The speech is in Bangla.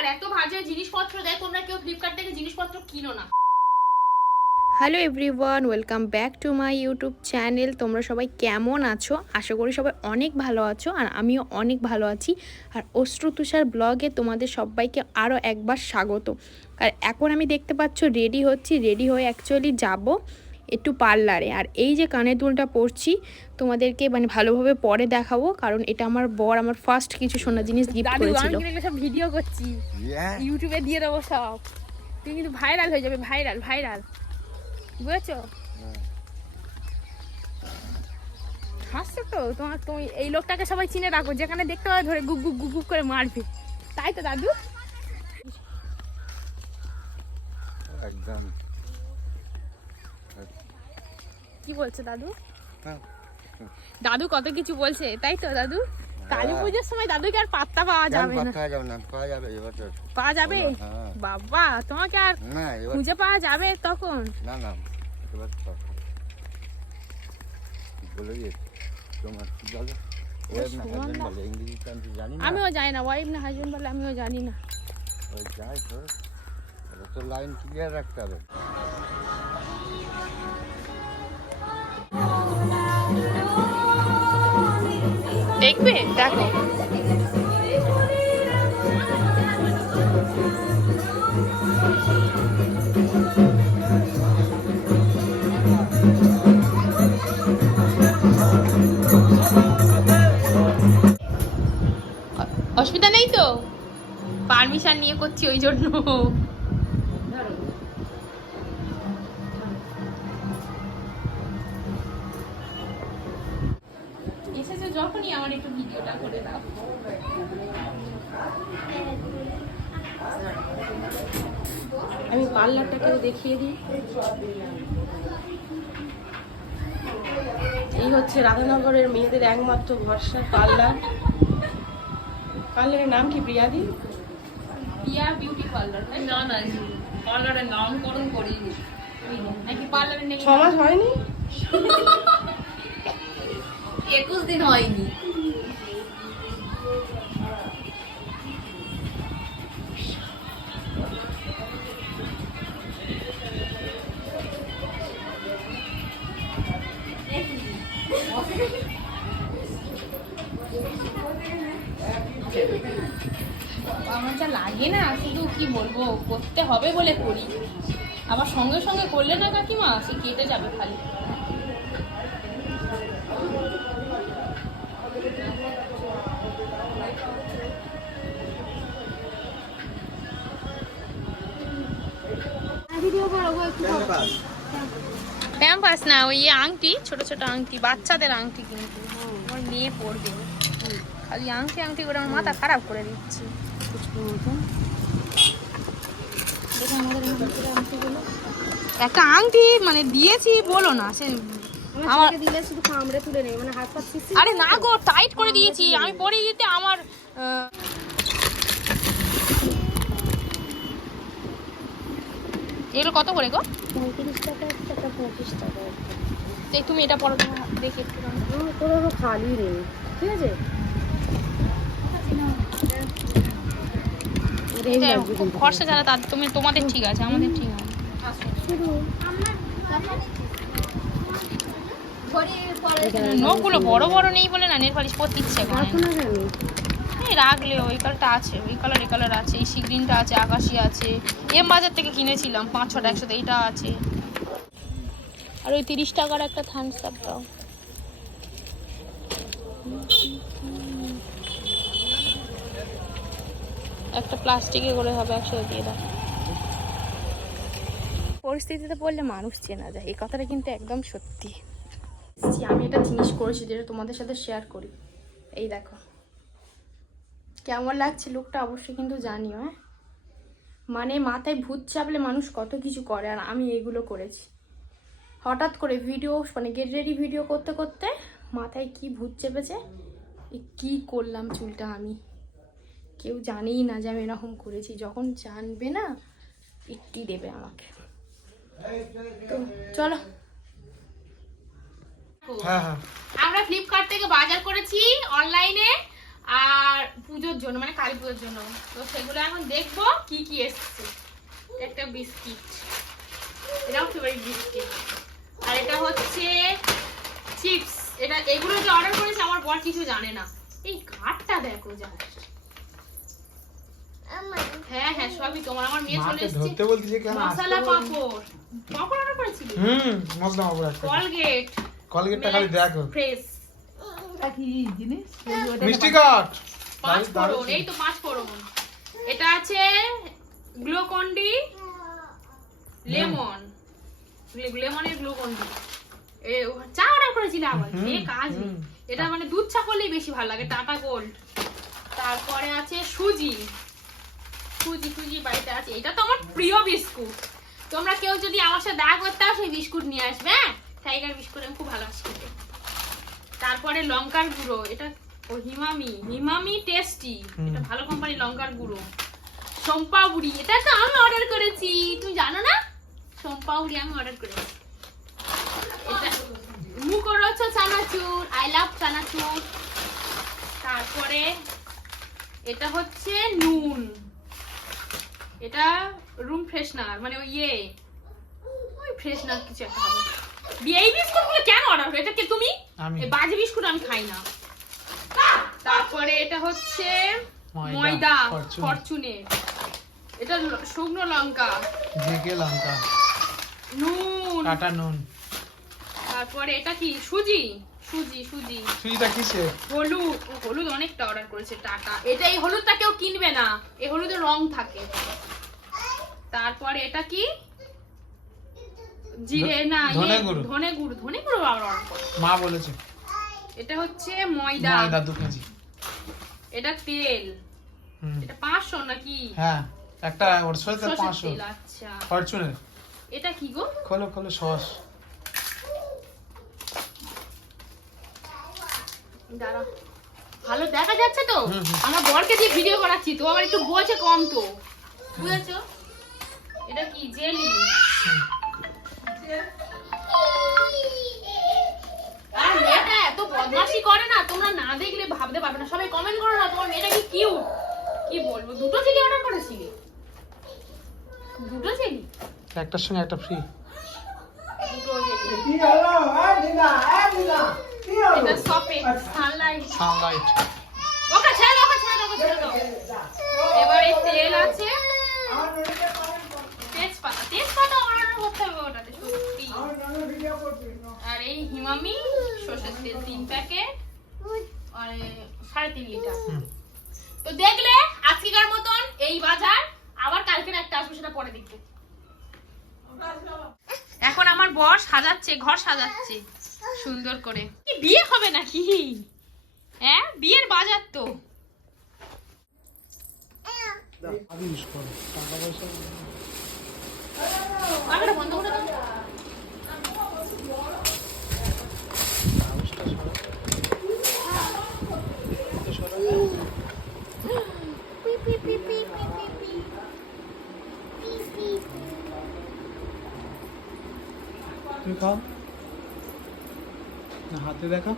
আর এত বাজে জিনিসপত্র দেয় তোমরা কেউ ফ্লিপকার্ট থেকে জিনিসপত্র কিনো না। Hello everyone welcome back to my YouTube channel তোমরা সবাই কেমন আছো? আশা করি সবাই অনেক ভালো আছো আর আমিও অনেক ভালো আছি। আর অশ্রু তুষার ব্লগে তোমাদের সবাইকে আরও একবার স্বাগত। আর এখন আমি দেখতে পাচ্ছ রেডি হচ্ছি। রেডি হয়ে অ্যাকচুয়ালি যাব। একটু পার্লারে। আর এই যে কানের দুলটা পরছি তোমাদেরকে মানে ভালোভাবে পরে দেখাবো কারণ এটা আমার বর আমার ফার্স্ট কিছু সোনা জিনিস গিফট দাদু করেছিল। সব ভিডিও করছি। ইউটিউবে দিয়ে দেবো সব। তুমি কিন্তু ভাইরাল হয়ে যাবে ভাইরাল ভাইরাল বুঝেছ? হাসছো তো? তোমার তুমি এই লোকটাকে সবাই চিনে রাখো যেখানে দেখতে পাবে ধরে গুপ গুপ গুপ গুপ করে মারবে। তাই তো দাদু? একদম। কি বলছে দাদু? হ্যাঁ। দাদু কত কিছু বলছে তাই তো দাদু? কালী পুজোর সময় দাদুকে আর পাত্তা পাওয়া যাবে না। পাওয়া যাবে না? পাওয়া যাবে এবছর। পাওয়া যাবে? হ্যাঁ। বাবা তোমাকে আর খুঁজে পাওয়া যাবে তখন? না না বলে তোমার কি বলো? আমিও জানি না ওয়াইফ না হাজবেন্ড বলে আমিও জানি না। ওই যাই তো লাইন ক্লিয়ার রাখতে হবে। দেখবে? দেখো। অসুবিধা নেই তো? পারমিশন নিয়ে করছি ওই জন্য। যখনই আমার একটু ভিডিওটা করে দাও। আমি পার্লারটাকেও দেখিয়ে দিই। এই হচ্ছে রাধানগরের মেয়েদের একমাত্র ভরসা পার্লার। পার্লারের নাম কি প্রিয়াদি? পিয়া বিউটি পার্লার না না পার্লারের নামকরণ করিনি। নাকি পার্লারে নেই ছ মাস হয়নি? একুশ দিন হয়নি। আমার যা লাগে না, শুধু কি বলব, করতে হবে বলে করি। আবার সঙ্গে সঙ্গে করলে না কাকিমা, সে কেটে যাবে খালি। প্যাম্পাস না ওই আংটি ছোট ছোট আংটি বাচ্চাদের আংটি কিন্তু। আমার মেয়ে পড়বে খালি আংটি আংটি করে আমার মাথা খারাপ করে দিচ্ছে। একটা আংটি মানে দিয়েছি বলো না সে আমার দিলে শুধু কামড়ে তুলে নেই মানে হাত পা আরে না গো টাইট করে দিয়েছি। আমি পরিয়ে দিতে আমার এগুলো কত করে গো? পঁয়ত্রিশ টাকা একটা পঁচিশ টাকা। এই তুমি এটা পরো তোমার দেখে একটু কোনো খালি নেই ঠিক আছে? খরচা যারা তাদের তুমি তোমাদের ঠিক আছে আমাদের ঠিক আছে। নখগুলো বড় বড় নেই বলে না নেল পালিশ পরতে ইচ্ছে করে। রাখো না কেন এই রাখলে ওই কালারটা আছে ওই কালার এই কালার আছে এই সিগ্রিনটা আছে আকাশি আছে। এম বাজার থেকে কিনেছিলাম পাঁচ ছটা একসাথে এইটা আছে। আর ওই তিরিশ টাকার একটা থামস আপ দাও। একটা প্লাস্টিকে করে হবে একসাথে দিয়ে দাও। পরিস্থিতিতে পড়লে মানুষ চেনা যায় এই কথাটা কিন্তু একদম সত্যি। আমি এটা জিনিস করেছি যেটা তোমাদের সাথে শেয়ার করি। এই দেখো। কেমন লাগছে লোকটা অবশ্যই কিন্তু জানিও হ্যাঁ? মানে মাথায় ভূত চাপলে মানুষ কত কিছু করে আর আমি এগুলো করেছি। হঠাৎ করে ভিডিও মানে গেট রেডি ভিডিও করতে করতে মাথায় কি ভূত চেপেছে? এ কি করলাম চুলটা আমি? কেউ জানেই না যে আমি এরকম করেছি। যখন জানবে না ইটি দেবে আমাকে। তো চলো। হ্যাঁ হ্যাঁ। আমরা ফ্লিপকার্ট থেকে বাজার করেছি অনলাইনে আর পুজোর জন্য মানে কালী পুজোর জন্য। তো সেগুলো এখন দেখব কি কি এসছে। একটা বিস্কিট। এটাও ফেভারিট বিস্কিট। আর এটা হচ্ছে চিপস। এটা এগুলো যে অর্ডার করেছে আমার বর কিছু জানে না। এই কাঠটা দেখো যা হ্যাঁ হ্যাঁ সবই তোমার। আমার মেয়ে চলে এসেছে। ধরতে বলতেছে কেন মশলা পাপড়। পাপড় অর্ডার করেছিলি? হুম মশলা একটা কলগেট কলগেটটা খালি দেখো। ফ্রেশ মিষ্টি কাঠ। পাঁচ ফোড়ন এই তো পাঁচ ফোড়ন। এটা আছে গ্লুকন্ডি লেমন। লেমনের গ্লুকন্ডি। এ চা অর্ডার করেছিলাম এ কাজ এটা মানে দুধ চা করলেই বেশি ভালো লাগে টাটা গোল্ড। তারপরে আছে সুজি। সুজি সুজি বাড়িতে আছে। এটা তো আমার প্রিয় বিস্কুট। তোমরা কেউ যদি আমার সাথে দেখা করতে আসো সেই বিস্কুট নিয়ে আসবে হ্যাঁ? টাইগার বিস্কুট আমি খুব ভালোবাসি খেতে। তারপরে লঙ্কার গুঁড়ো এটা ও হিমামি হিমামি টেস্টি এটা ভালো কোম্পানি লঙ্কার গুঁড়ো। সম্পাবুড়ি এটা তো আমি অর্ডার করেছি তুমি জানো না? সম্পাবুড়ি আমি অর্ডার করেছি। এটা মুখরোচ চানাচুর আই লাভ চানাচুর। তারপরে এটা হচ্ছে নুন। এটা রুম ফ্রেশনার মানে ওই ইয়ে ওই ফ্রেশনার কিছু একটা হবে। এই বিস্কুটগুলো কেন অর্ডার করে এটা কি তুমি? আমি। এই বাজে বিস্কুট আমি খাই না। তারপরে এটা হচ্ছে ময়দা, ফরচুন। এটা শুকনো লঙ্কা। ঝেঁকে লঙ্কা। নুন। কাটা নুন। তারপরে এটা কি? সুজি? সুজি সুজি। সুজিটা কিসে হলুদ। হলুদ অনেকটা অর্ডার করেছে টাটা। এটা এই হলুদটা কেউ কিনবে না। এই হলুদের রং থাকে। তারপরে এটা কি? জিরে না ধনে ইয়ে, গুঁড়ো। ধনে গুঁড়ো ধনে গুঁড়ো আবার মা বলেছে। এটা হচ্ছে ময়দা। ময়দা দু কেজি। এটা তেল। এটা পাঁচশো নাকি? হ্যাঁ একটা ওর সাথে সরষের পাঁচশো। তেল আচ্ছা। ফরচুনের। এটা কি গো? খোলো খোলো সস। দাঁড়া। ভালো দেখা যাচ্ছে তো। আমার বরকে দিয়ে ভিডিও করাচ্ছি তো আবার একটু বলছে কম তো। বুঝেছ? এটা কি জেলি? আর মেয়েটা এত বদমাশি করে না তোমরা না দেখলে ভাবতে পারবে না সবাই কমেন্ট করো না তোমার মেয়েটা কি কিউট কি বলব দুটো জেলি অর্ডার করেছিলে দুটো জেলি একটার সঙ্গে একটা ফ্রি দুটো জেলি এটা শপে সানলাইট সানলাইট ওকে ছেড়ে দাও ওকে ছেড়ে দাও ছেড়ে দাও। এবার এই তেল আছে তেজপাতা তেজপাতা অর্ডার করতে হবে ওটাতে সত্যি আর এই হিমামি সর্ষের তেল তিন প্যাকেট আর সাড়ে তিন লিটার। তো দেখলে আজকেকার মতন এই বাজার আবার কালকে একটা আসবে সেটা পরে দেখবে। এখন আমার বর সাজাচ্ছে ঘর সাজাচ্ছে সুন্দর করে। কি বিয়ে হবে নাকি? হ্যাঁ বিয়ের বাজার তো। আগে ইউজ করো টাকা পয়সা। বন্ধ করে দাও কাগজটা সরাও। এটা সরাও। তুমি খাও। না হাতে দেখা।